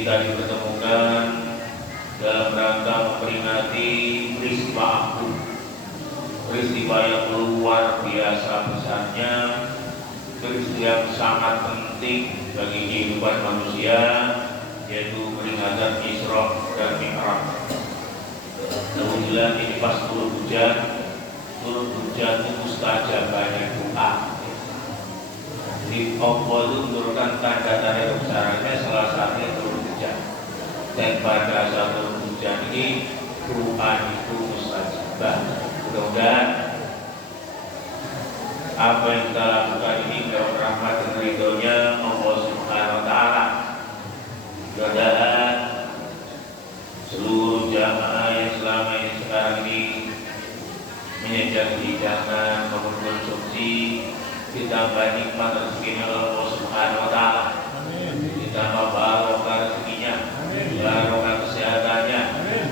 kita dipertemukan dalam rangka memperingati peristiwa agung, peristiwa yang luar biasa besarnya, peristiwa yang sangat penting bagi kehidupan manusia, yaitu peringatan Isra dan Mi'raj. Kemudian ini pas turun hujan itu mustajabahnya doa. Jadi Allah itu menurunkan tanda-tanda kebesarannya, salah satunya turun hujan. Dan pada saat turun hujan ini doa itu mustajabah. Mudah-mudahan apa yang kita lakukan ini dapat rahmat dan ridhonya Allah Subhanahu wa Ta'ala. Mudah-mudahan seluruh jamaah yang selama ini sekarang ini menyejar hidangan maupun konsumsi ditambah nikmat rezekinya Allah Subhanahu wa Ta'ala, ditambah barokah rezekinya, barokah kesehatannya,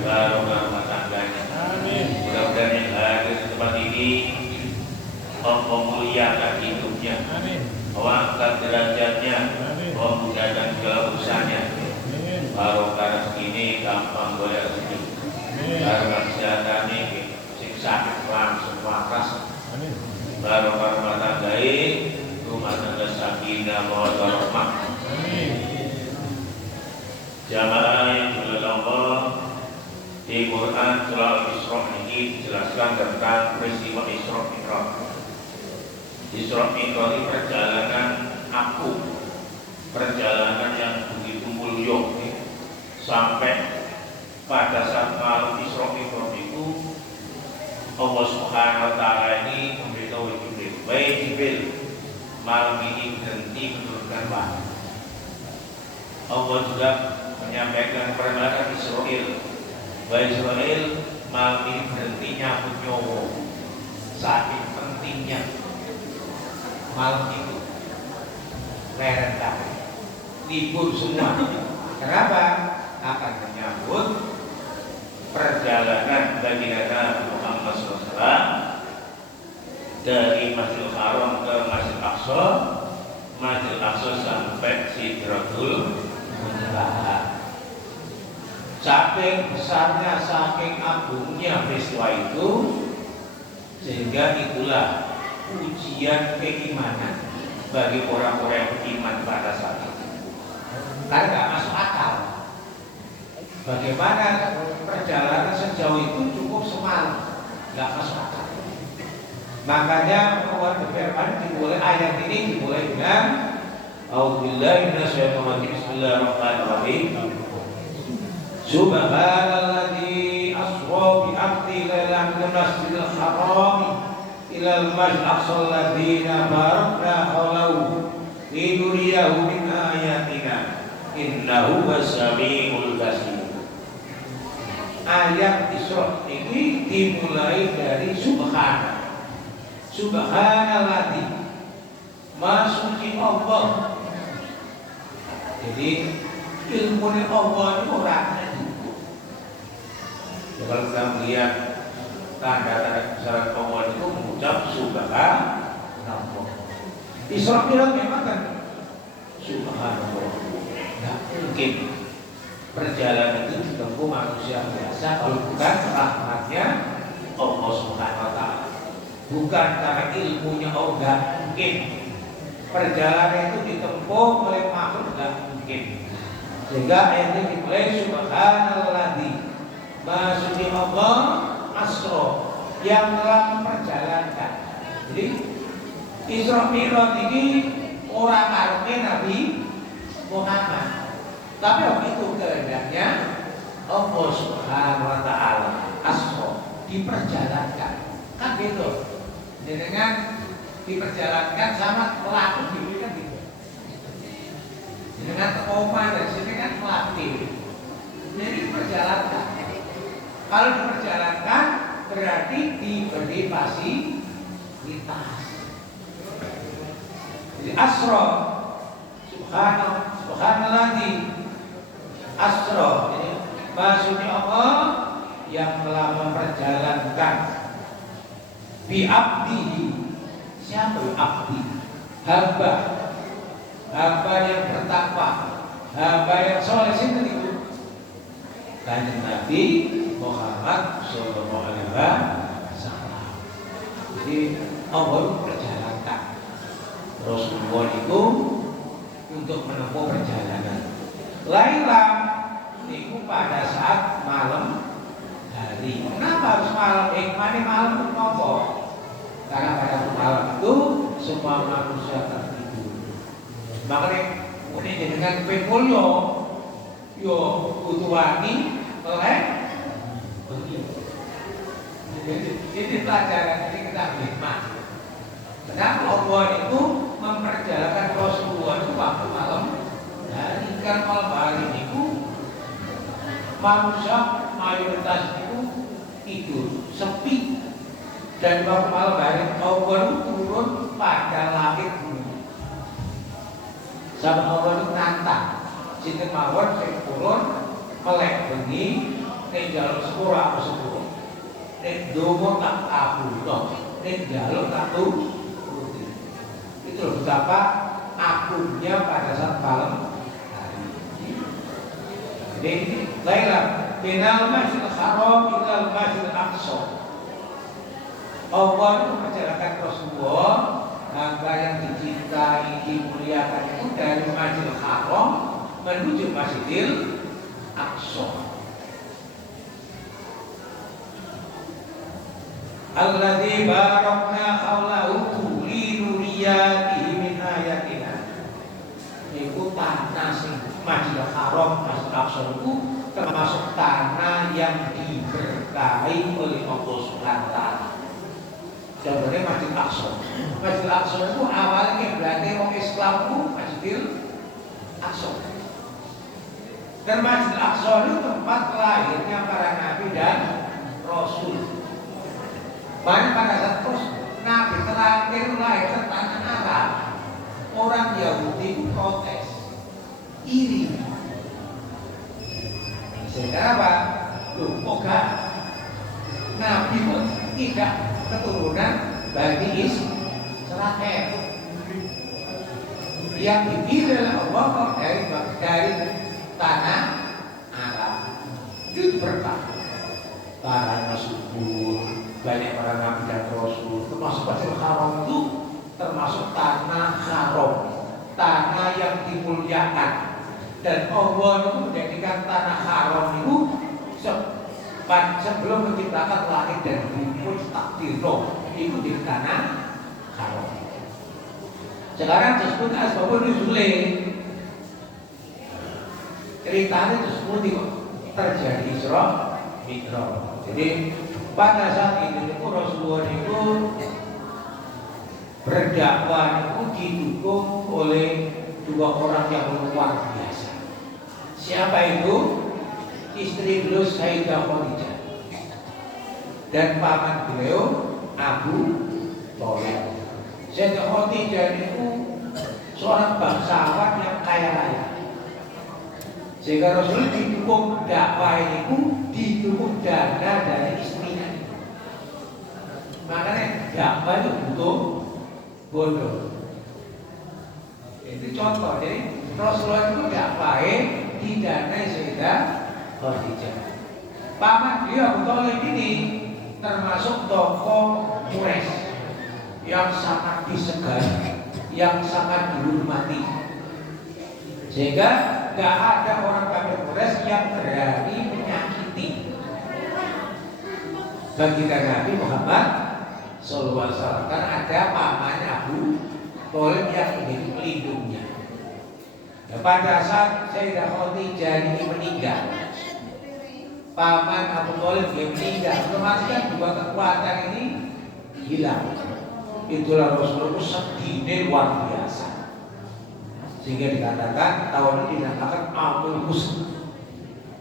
barokah rumah tangganya. Mudah-mudahan yang hadir di tempat ini Allah muliakan hidupnya, Allah angkat derajatnya, Allah mudahkan segala urusannya. Barokah rezeki ini gampang boleh rezeki, barokah kesehatan ini sing sakit langsung waras, barokah rumah tangga rumah tangga sakinah mawaddah rahmah. Jamaah yang dimuliakan Allah, di Quran surah Al-Isra ini dijelaskan tentang peristiwa Isra Mi'raj. Isra Mi'raj ini perjalanan agung, perjalanan yang begitu mulia, sampai pada saat malam Isra Mi'raj itu Allah Subhanahu wa Ta'ala ini memberitahu Jibril, "Wahai Jibril, malam ini berhenti menurunkan wahyu." Allah juga menyampaikan kepada malaikat Israil, "Wahai Israil, malam ini berhenti nyabut nyawa." Saking pentingnya malam itu, lereng libur semua. Kenapa? Akan menyambut perjalanan bagi Nabi Muhammad SAW dari Masjidil Haram ke Masjidil Aqsa, Masjidil Aqsa sampai Sidratul Muntaha. Saking besarnya, saking agungnya peristiwa itu, sehingga itulah ujian keimanan bagi orang-orang yang beriman pada saat itu. Karena nggak masuk akal. Bagaimana perjalanan sejauh itu cukup semalam, nggak masuk akal. Makanya Allah berfirman, dimulai ayat ini dimulai dengan A'udzubillahi minasyaitonir rajim. Bismillahirrahmanirrahim. Subhanalladzi asra bi 'abdihi lailan minal masjidil haram ila al-masjidil aqsa alladzi barakna hawlahu linuriyahu min ayatina innahu was-sami'ul basir. Ayat Isra ini dimulai dari Subhanalladzi, Maha Suci Allah. Jadi ilmu Allah itu orangnya cukup. Ya, kalau kita melihat tanda-tanda kebesaran Allah itu mengucap Subhanallah. Isra Mi'raj memang kan Subhanallah. Tidak mungkin perjalanan itu ditempuh manusia biasa kalau bukan rahmatnya Allah Subhanahu wa Ta'ala. Bukan karena ilmunya Allah, tidak mungkin. Perjalanan itu ditempuh oleh makhluk, tidak mungkin. Sehingga ayat ini dimulai Subhanalladzi, Maha Suci Allah Asra, yang telah memperjalankan. Jadi Isra Mi'raj ini orang karunnya Nabi Muhammad. Tapi begitu kehendaknya Allah Subhanahu wa Ta'ala Asra, diperjalankan. Kan gitu. Dengan diperjalankan sama pelaku diri kan gitu. Dengan koma dari sini kan melatih. Jadi diperjalankan. Kalau diperjalankan berarti diberi fasilitas. Jadi Asra, Subhanalladzi Asra, ini maksudnya Allah yang telah memperjalankan bi abdihi. Siapa abdi? Hamba yang bertakwa, hamba yang soleh itu. Kanjeng Nabi Muhammad Sallallahu Alaihi Wasallam. Jadi Allah perjalanan Rasulullah itu untuk menempuh perjalanan. Laila itu pada saat malam hari. Kenapa harus malam? Mana malam itu apa? Karena pada malam itu semua manusia tertidur. Makanya ini dengan pemulyo yo kutuani melek ini pelajaran ini kita hikmah. Kenapa Allah itu memperjalankan Rasulullah itu waktu malam hari? Kan malam hari itu manusia mayoritas itu tidur sepi, dan waktu malam hari Allah itu turun pada langit bumi. Sama Allah itu nantang sinten mawon sing turun melek bengi ning jaluk sepura apa sepura ning donga tak kabulno ning jaluk tak turuti. Itu loh betapa akunnya pada saat malam hari. Jadi Laila minal masjidil haram ilal masjidil aqsa. Allah itu menjalankan Rasulullah hamba yang dicintai, dimuliakan itu dari Masjidil Haram menuju Masjidil Aqsa. Alladzi barakna haulahu li nuriyatihi min ayatina. Itu tanah sing Masjidil Haram, Masjidil Aqsa itu termasuk tanah yang diberkahi oleh Allah Subhanahu wa taala. Contohnya Masjid Aqsa. Masjid Aqsa itu awalnya berarti orang Islam itu Masjidil Aqsa. Dan Masjid Aqsa itu tempat lahirnya para nabi dan rasul. Pada saat terus nabi terakhir lahir ke tanah Arab, orang Yahudi itu protes, iri. Sekarang apa? Loh, kok nabi pun tidak keturunan bagi Israel yang dipilih oleh Allah dari tanah Arab. Itu berkah para subur, banyak para nabi dan rasul, termasuk Masjidil Haram itu termasuk tanah haram, tanah yang dimuliakan. Dan Allah itu menjadikan tanah haram itu sebelum menciptakan langit dan bumi pun takdirno itu di tanah haram. Sekarang disebut asbabun nuzule. Ceritanya disebut terjadi Isra Mi'raj. Jadi pada saat itu Rasulullah itu berdakwah itu didukung oleh dua orang yang luar biasa. Siapa itu? Istri beliau Sayyidah Khadijah dan paman beliau Abu Thalib. Sayyidah Khadijah itu seorang bangsawan yang kaya raya, sehingga Rasul didukung dakwah itu didukung dana dari istrinya. Makanya dakwah itu butuh bodoh. Itu contoh. Jadi Rasulullah itu dakwahnya didanai Sayyidah Khadijah. Paman dia Abu Thalib ini termasuk tokoh Quraisy yang sangat disegani, yang sangat dihormati, sehingga gak ada orang kafir Quraisy yang berani menyakiti baginda Nabi Muhammad Sallallahu Alaihi Wasallam. Karena ada pamannya Abu Thalib yang menjadi pelindungnya. Ya, pada saat Sayyidah Khadijah ini meninggal, paman Abu Thalib yang meninggal, otomatis kan dua kekuatan ini hilang. Itulah Rasulullah sedihnya luar biasa, sehingga dikatakan tahun ini dinamakan Amul Husn,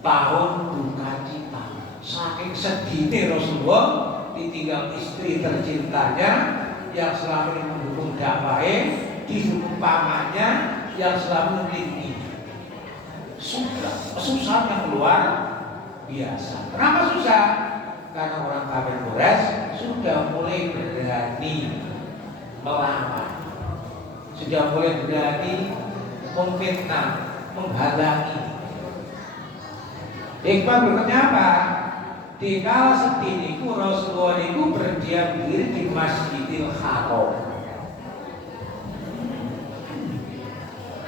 tahun duka cita. Saking sedihnya Rasulullah ditinggal istri tercintanya yang selama ini mendukung dakwahnya, didukung pamannya yang selama ini susah yang luar biasa. Kenapa susah? Karena orang kafir Quraisy sudah mulai berani melawan, sudah mulai berani memfitnah, menghalangi. Hikmah berikutnya apa? Di kala sedini ku Rasulullah itu berdiam diri di Masjidil Haram.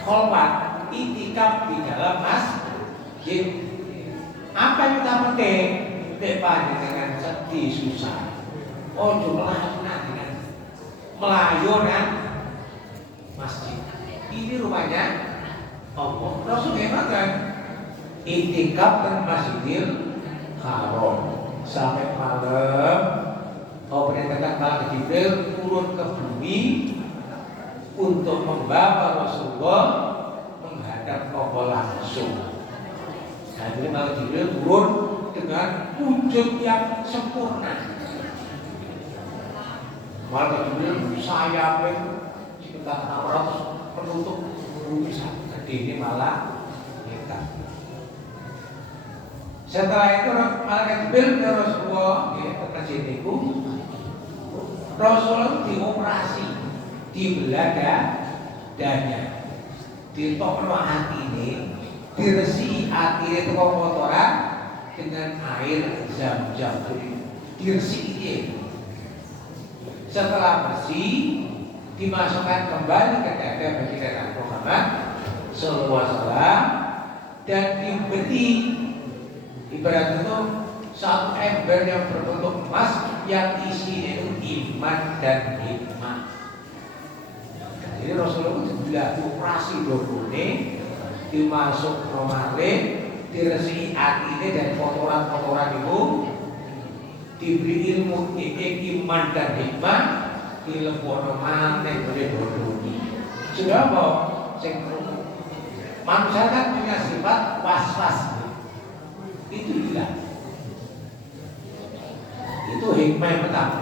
Kholwat, itikaf di dalam masjid. Apa yang kita penting? Depan dengan sedih susah. Oh jumlah dengan Melayu dan masjid. Ini rumahnya Allah. Rasul hebat kan? Itikaf dan Masjidil Haram sampai malam. Oh perintahkan Malaikat Jibril turun ke bumi untuk membawa Rasulullah menghadap Allah langsung. Nah, jadi Malaikat Jibril turun dengan wujud yang sempurna. Malaikat Jibril sayapnya sekitar 600 penutup bumi gede ini malah kita. Setelah itu Malaikat Jibril ke Rasulullah ke masjid itu, Rasulullah dioperasi di belada dadanya, ditokno hati ini, diresi hati itu kotoran dengan air zam-zam, diresi. Setelah bersih, dimasukkan kembali ke dada baginda Muhammad sallallahu alaihi wasallam dan diberi ibarat itu satu ember yang berbentuk emas yang isinya itu iman dan hikmah. Jadi Rasulullah itu bila operasi dokune dimasuk romalin, diresi hati ini dan kotoran-kotoran itu, diberi ilmu iman dan hikmah, dilebokno maneh boleh bodoni. Sudah apa? Manusia kan punya sifat was-was. Itu hilang. Itu hikmah yang pertama.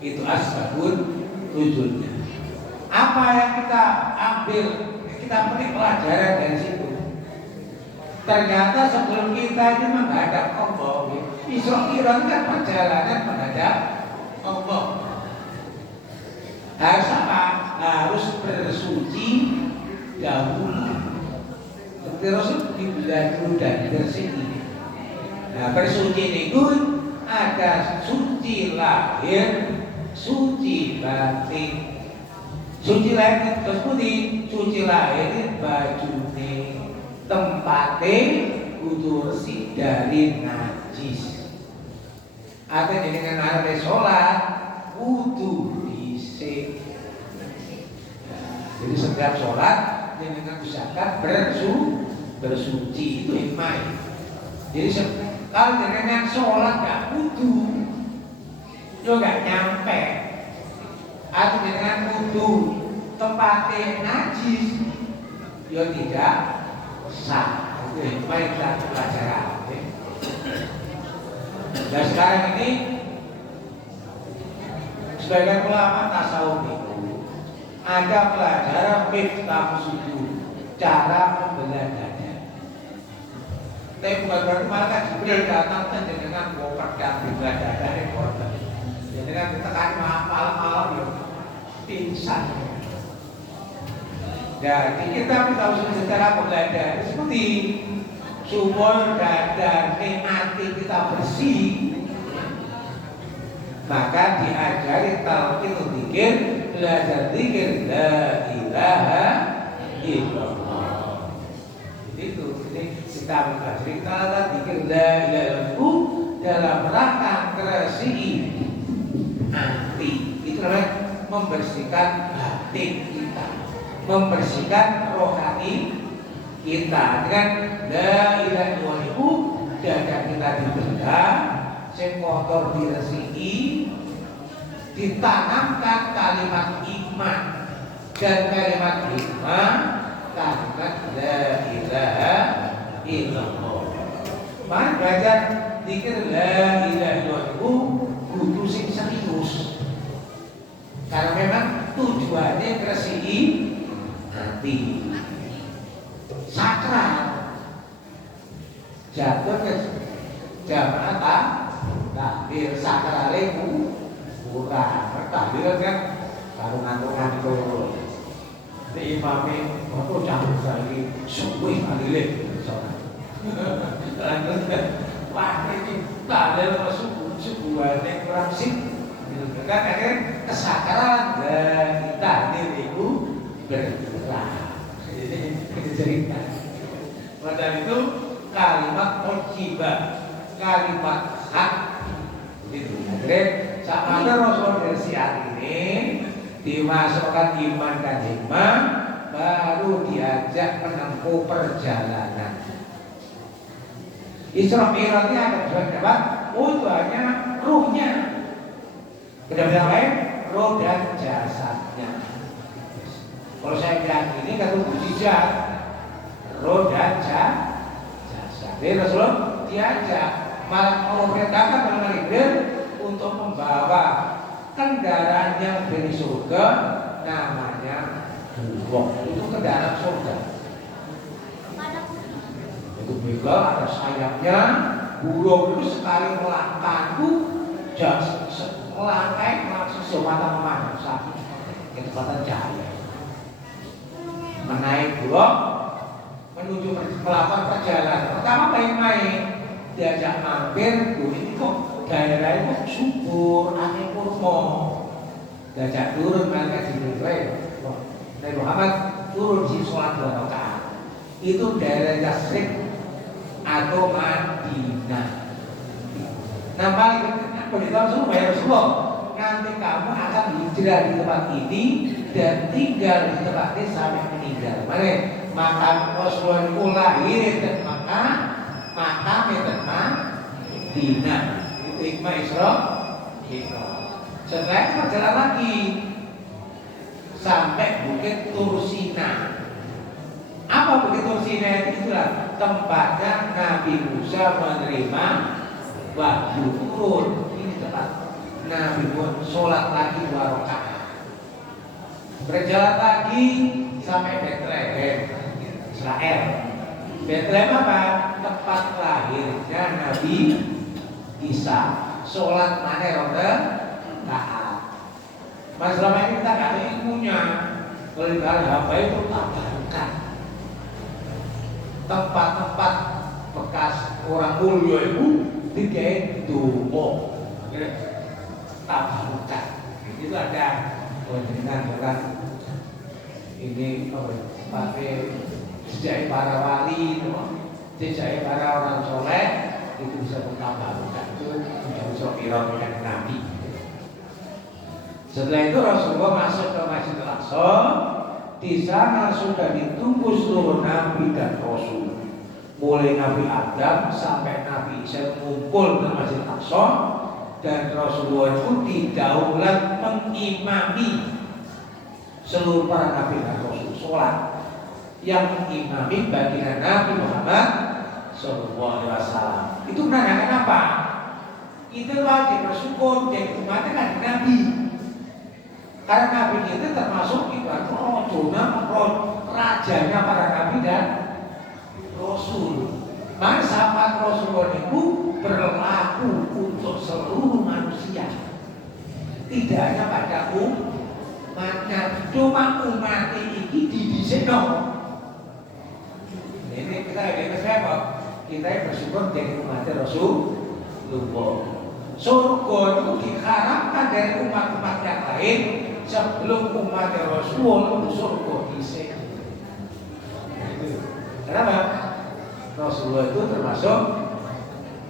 Itu asbabun nuzulnya. Apa yang kita ambil, kita petik pelajaran dari situ. Ternyata sebelum kita ini menghadap Allah, Isra Mi'raj kan perjalanan menghadap Allah. Harus apa? Harus bersuci dahulu. Seperti Rasul dibelah dulu dan bersih. Nah, bersuci itu ada suci lahir, suci batin. Suci lahir terus putih, suci lahir baju tempatnya kudu bersih dari najis. Artinya dengan arti sholat kudu dhisik. Jadi setiap sholat dengan usahakan bersuci itu hikmah. Jadi kalau dengan sholat nggak kudu, juga nyampe. Atau dengan kudu tempatnya najis, ya tidak sah. Itu hikmah yang kita pelajari. Dan sekarang ini sebagian ulama tasawuf itu ada pelajaran miftah sujud, cara membelah dada. Tapi bukan berarti Malaikat Jibril datang dan dengan koper dan belah dada yang korban. Jadi kan kita kan malam-malam ya pingsan. Jadi kita minta usul secara membelah dada seperti supaya dada hati kita bersih, maka diajari talqin dzikir, belajar dzikir la ilaha illallah. Itu ini kita mempelajari kata dzikir la ilaha illallah dalam rangka bersih hati. Itu namanya membersihkan hati kita, membersihkan rohani kita dengan la ilaha illallah. Dada kita dibelah, sing kotor diresiki, ditanamkan kalimat iman dan kalimat hikmah, kalimat la ilaha illallah. Mari belajar zikir la ilaha illallah kudu sing serius. Karena memang tujuannya ngresiki hati. Sakral jatuh ke jamaah takbir sakrale kurang takbir kan karo ngantuk di imame apa campur lagi suwe alile Wah ini padahal sebuah yang kurang sip. Kan akhirnya kesakaran dan kita itu bergerak. Jadi cerita. Padahal itu kalimat ojibah, kalimat hak. Itu akhirnya sama ada Rasul dari siang ini dimasukkan iman dan hikmah, baru diajak menempuh perjalanan. Isra Mi'raj ini ada berapa? Oh itu hanya ruhnya. Beda-beda lain, roh dan jasadnya. Kalau saya bilang ini kan mukjizat, roh dan jasad. Jadi Rasulullah diajak malah memerintahkan dalam Jibril untuk membawa kendaraan yang dari surga, namanya buruk. Itu kendaraan surga. Itu begal ada sayapnya, burung itu sekali melangkah itu melangkai langsung semata memandang sapi kecepatan cahaya. Menaik buruk menuju melakukan perjalanan. Pertama main-main, diajak mampir, ini kok daerah itu subur, aneh kurma. Diajak turun mereka di Nabi Muhammad turun di sholat 2 rakaat. Itu daerah Yasrib atau Madinah. Nah paling beritahu semua ya Rasulullah, nanti kamu akan hijrah di tempat ini dan tinggal di tempat ini sampai meninggal. Maka Rasulullah itu lahir dan maka dan Madinah. Itu hikmah Isra. Setelah itu berjalan lagi sampai Bukit Tursina. Apa Bukit Tursina itu? Itulah tempatnya Nabi Musa menerima wahyu turun. Ini tempat Nabi Musa sholat lagi 2 rakaat. Berjalan lagi sampai Bethlehem, Israel. Bethlehem apa? Tempat lahirnya Nabi Isa. Sholat mana rakaat. Mas selama ini kita nggak ada ilmunya. Kalau di hamba itu tabarkan. Tempat-tempat bekas orang mulia itu digawe donga. Tabarkan. Itu ada dengan ini pakai sejak para wali, sejak para orang soleh itu bisa mengkabarkan itu menjadi sopirah dengan Nabi. Setelah itu Rasulullah masuk ke Masjidil Aqsa. Di sana sudah ditunggu seluruh Nabi dan Rasul, mulai Nabi Adam sampai Nabi Isa mengumpul ke Masjidil Aqsa. Dan Rasulullah itu didaulat mengimami seluruh para Nabi dan Rasul sholat. Yang mengimami baginda Nabi Muhammad SAW. Itu menandakan apa? Kita wajib bersyukur jadi umatnya kan Nabi. Karena Nabi itu termasuk ibarat rajanya para Nabi dan Rasul. Maka sahabat Rasulullah itu berlaku untuk seluruh manusia. Tidak hanya pada umatnya, cuma umat ini didisenok. Ini kita apa? Kita bersyukur jadi umatnya Rasulullah. Surga itu diharapkan dari umat-umat yang lain sebelum umatnya Rasulullah surga disini. Kenapa? Rasulullah itu termasuk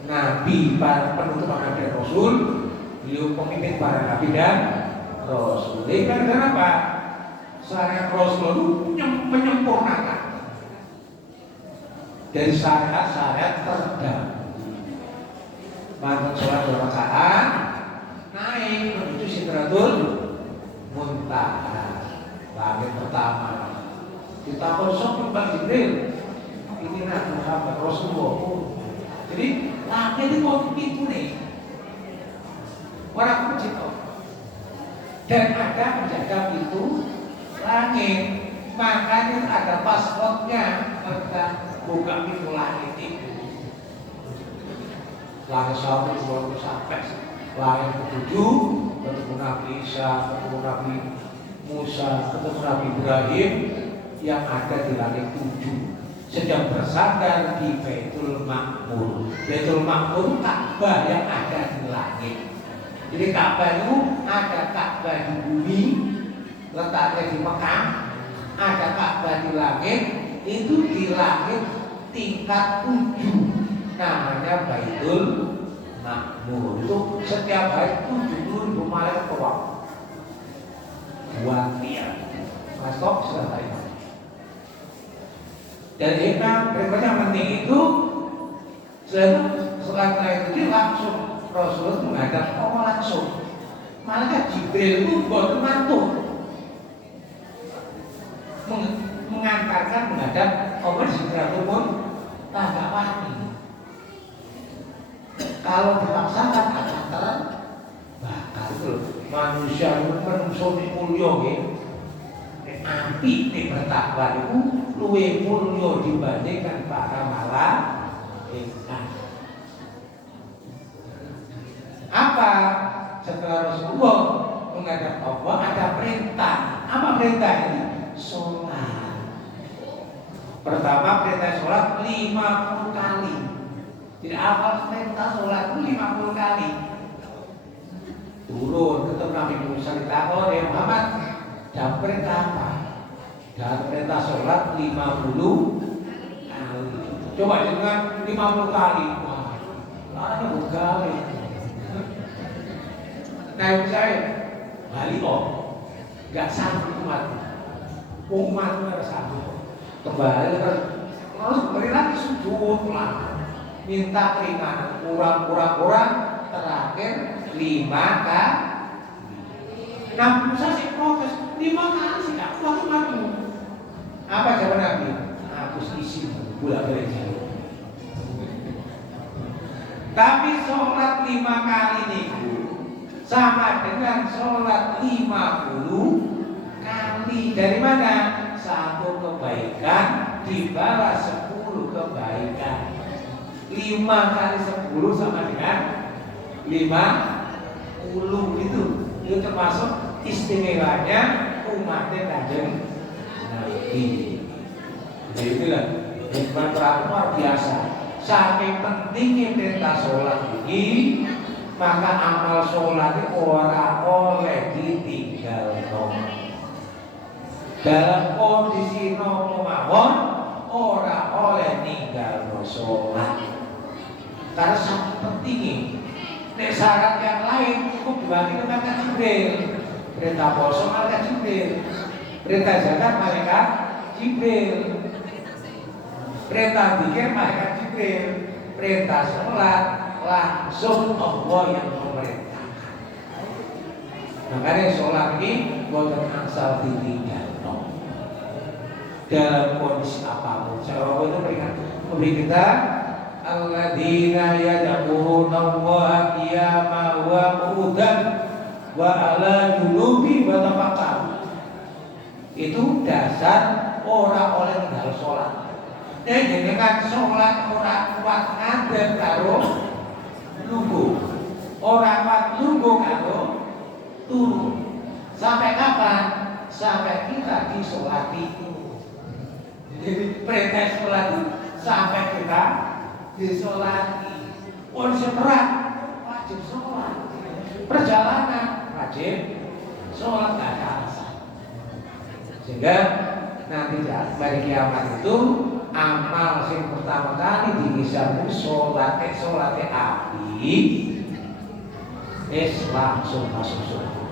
Nabi, para penutup Nabi dan Rasul. Beliau pemimpin para Nabi dan Rasul. Karena apa? Syariat Rasulullah itu menyempurnakan dari syariat terdahulu. Mantan sholat 2 rakaat, naik menuju Sidratul Muntaha, langit pertama. Kita konsol Mbak Jibril. Ini Nabi Muhammad Rasulullah. Jadi langit itu mau pintu nih. Orang pencipta. Dan ada penjaga pintu langit. Makanya ada pasportnya tentang buka pintu langit itu. Langit 1 sampai langit ke-7 ketemu Nabi Isa, ketemu Nabi Musa, ketemu Nabi Ibrahim yang ada di langit 7. sedang bersandar di Baitul Ma'mur. Baitul Ma'mur Ka'bah yang ada di langit. Jadi Ka'bah itu ada Ka'bah di bumi, letaknya di Mekah, ada Ka'bah di langit, itu di langit tingkat 7, namanya Baitul Ma'mur. Itu setiap hari 70.000 malaikat keluar. Buat dia, masuk sudah hari. Dan hikmah berikutnya penting itu setelah itu langsung Rasulullah menghadap Allah langsung. Malaikat Jibril itu buat mantu mengantarkan menghadap Allah di Sidratul Muntaha. Kalau dipaksakan akan terbakar. Manusia itu menusuk mulia api di bertakwa itu luwih mulya dibandingkan para malaikat. Apa? Setelah Rasulullah menghadap Allah ada perintah. Apa perintah ini? Sholat. Pertama perintah sholat 50 kali. Jadi awal perintah sholat itu 50 kali. Turun ketemu Nabi Musa ditakon, ya Muhammad, dan perintah apa? Dan perintah sholat 50 kali. Coba dengan 50 kali. Wah, ada berkali. Nah, saya balik nggak sanggup umat nggak sanggup. Kembali terus kembali lagi sujud lah. Minta keringanan kurang terakhir 5 kali. Nabi Musa sih protes 5 kali sih nggak kuat mati. Apa jawaban Nabi? Aku isi bolak balik. Tapi sholat 5 kali niku sama dengan sholat 50 kali. Dari mana? Satu kebaikan dibalas 10 kebaikan. 5 kali 10 sama dengan 50 itu termasuk istimewanya umatnya Kanjeng Nabi. Jadi itulah hikmah luar biasa. Saking pentingnya perintah sholat ini, maka amal sholat itu orang oleh ditinggal. Dalam kondisi nopo mawon orang oleh ninggal sholat. Karena sangat penting. Nek syarat yang lain cukup dibagi malaikat Jibril. Perintah poso malaikat Jibril. Perintah zakat malaikat Jibril. Perintah zikir malaikat Jibril. Perintah sholat langsung Allah yang memerintahkan. Makanya sholat ini bukan asal ditinggal. Dalam kondisi apapun. Saya itu memberi kita alladzina yad'una Allah qiyaman wa qu'udan wa 'ala junubi wa tafakkur. Itu dasar orang oleh tinggal sholat. Dengan sholat orang kuat ngadeg karo lungguh. Orang kuat lungguh karo turu. Sampai kapan? Sampai kita disolati. Jadi perintah sholat itu sampai kita disolati. Kondisi berat wajib sholat. Perjalanan wajib sholat, nggak ada alasan. Sehingga nanti hari kiamat itu amal yang pertama kali dihisab sholatnya api, langsung masuk surga.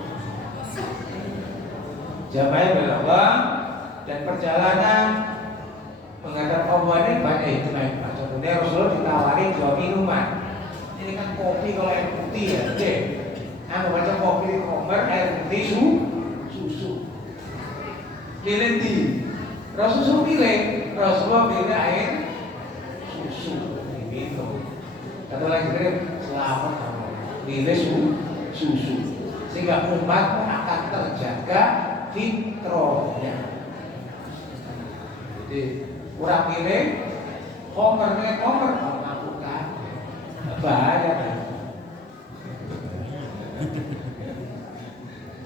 Jamaah berdoa dan perjalanan menghadap Allah ini banyak hikmah. Contohnya Rasulullah ditawari 2 minuman. Ini kan kopi kalau air putih ya, oke. Anu baca kopi di komer, air putih susu. Pilih di Rasulullah pilih air susu diminum. Kata lagi selamat kamu pilih susu sehingga umat akan terjaga fitrahnya. Jadi kurang pilih komer melakukan bahaya kan.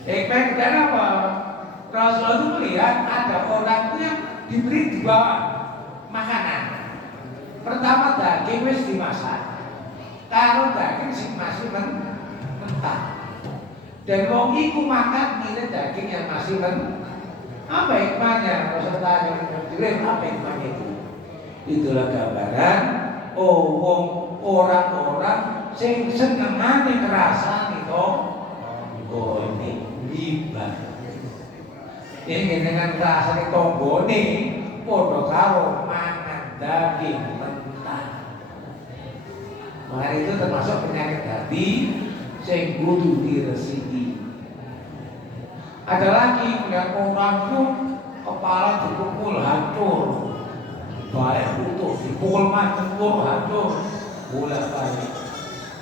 Hikmah apa? Rasulullah itu melihat ada orang yang diberi 2 makanan. Pertama daging wis dimasak, karo daging sing masih mentah. Dan wong iku makan milih daging yang masih apa hikmahnya? Kalau tanya apa hikmahnya itu? Itulah gambaran orang-orang sing senengane ngrasani to gone libat. Ini dengan rasane tonggone padha karo mangan daging mentah. Maka itu termasuk penyakit hati sing kudu diresiki. Ada lagi yang orang itu kepala dipukul hancur, balik utuh dipukul macam hancur, bolak-balik.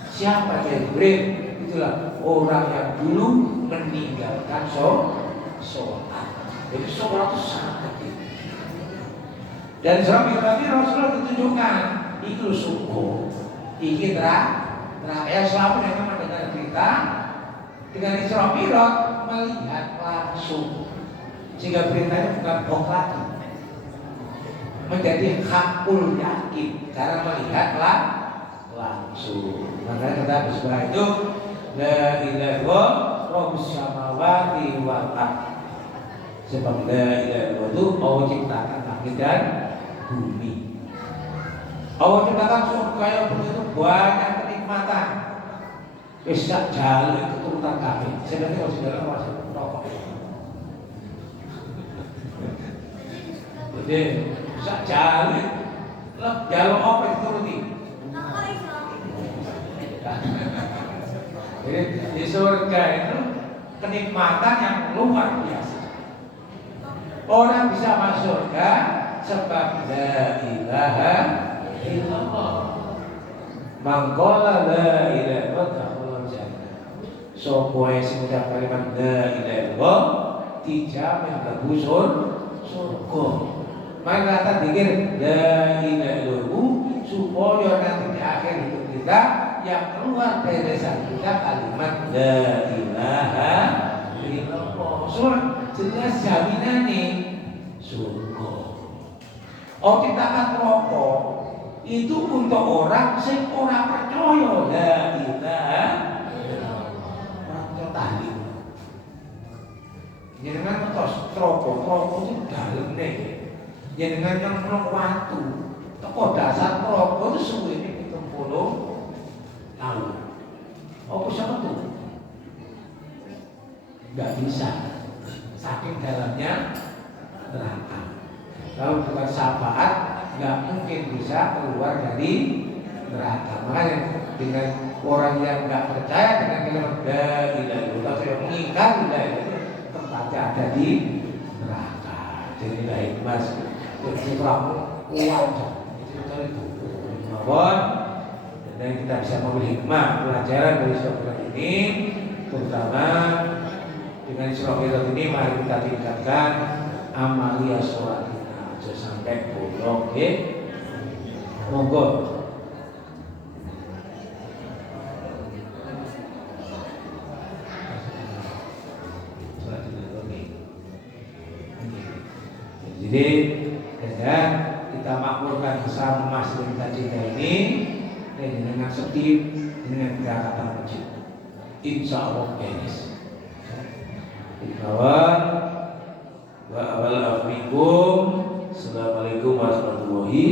Siapa dia Jibril? Itulah orang yang dulu meninggalkan sholat. Jadi sholat itu sangat penting. Dan berarti Rasulullah ditunjukkan itu syukur, iki ya selama yang mendengar berita dengan Isra Mi'raj melihat langsung, sehingga beritanya bukan bohong lagi, menjadi hakul yakin karena melihatlah langsung. Makanya kata setelah itu la ilaha illallah rabbus samawati wal ardh. Sebab la ilaha illallah itu Allah ciptakan langit dan bumi. Allah ciptakan surga yang begitu banyak kenikmatan. Bisa jalan itu turutan kami. Sebenarnya kalau segala masih rokok. Jadi bisa jalan, jalur apa itu turuti? Jadi di surga itu kenikmatan yang luar biasa. Orang bisa masuk surga sebab la ilaha illallah. Mangkola la ilaha illallah sopoe sing ucap kalimat la ilaha illallah dijamin mlebu surga. Maka kata dikir la ilaha illallah supaya nanti di akhir hidup kita yang keluar dari lisan kita kalimat la ilaha illallah. Jelas jaminane surga. Oh ciptakan rokok itu untuk orang sing ora percaya la ilaha tahlil. Jenengan ngertos rokok itu daleme. Jenengan nyemplung watu, teko dasar rokok itu suwene 70 tahun. Apa sama tuh? Enggak bisa. Saking dalamnya neraka. Kalau bukan syafaat, enggak mungkin bisa keluar dari neraka. Makanya dengan orang yang nggak percaya dengan kalimat la ilaha illallah atau yang mengingkari la ilaha illallah tempatnya ada di neraka. Jadi la hikmah itu kamu uang itu mohon dan kita bisa mengambil hikmah pelajaran dari surah ini, terutama dengan surah ini mari kita tingkatkan amalia sholat kita sampai bolong monggo. Jadi dengan kita makmurkan bersama masjid kita cinta ini dengan setip dengan gerakan masjid, insya Allah beres. Assalamualaikum warahmatullahi